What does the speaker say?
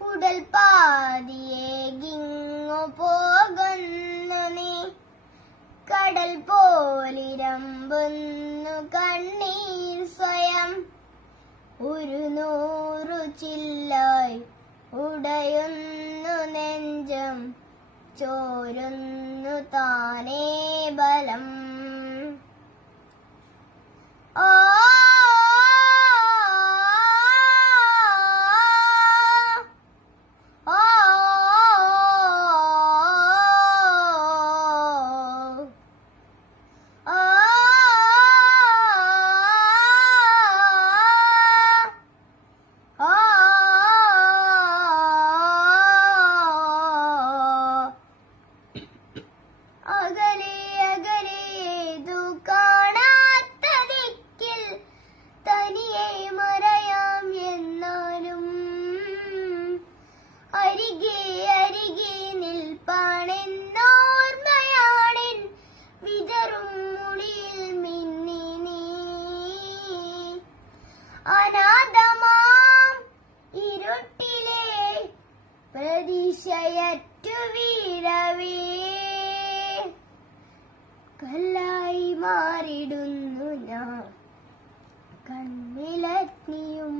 ഉടൽ പാതിയേകിങ്ങു പോകുന്നു നീ, കടൽ പോലിരമ്പുന്നു കണ്ണീർ സ്വയം. ഒരു നൂറു ചില്ലായി ഉടയുന്നു നെഞ്ചം, ചോരുന്നു താനേ ബലം. ആ അകലെ അകലെ ഏതു കാണാത്ത ദിക്കിൽ തനിയെ മറയാം എന്നാലും, അരികെ അരികെ നിൽപ്പാണെന്നോർമ്മയാണെൻ വിതറും മുളിയിൽ മിന്നി നീ. അനാഥമാം ഇരുട്ടിലെ പ്രതീക്ഷയറ്റു വീഴവേ കല്ലായി മാറിടുന്നു ഞാൻ, കണ്ണിലഗ്നിയും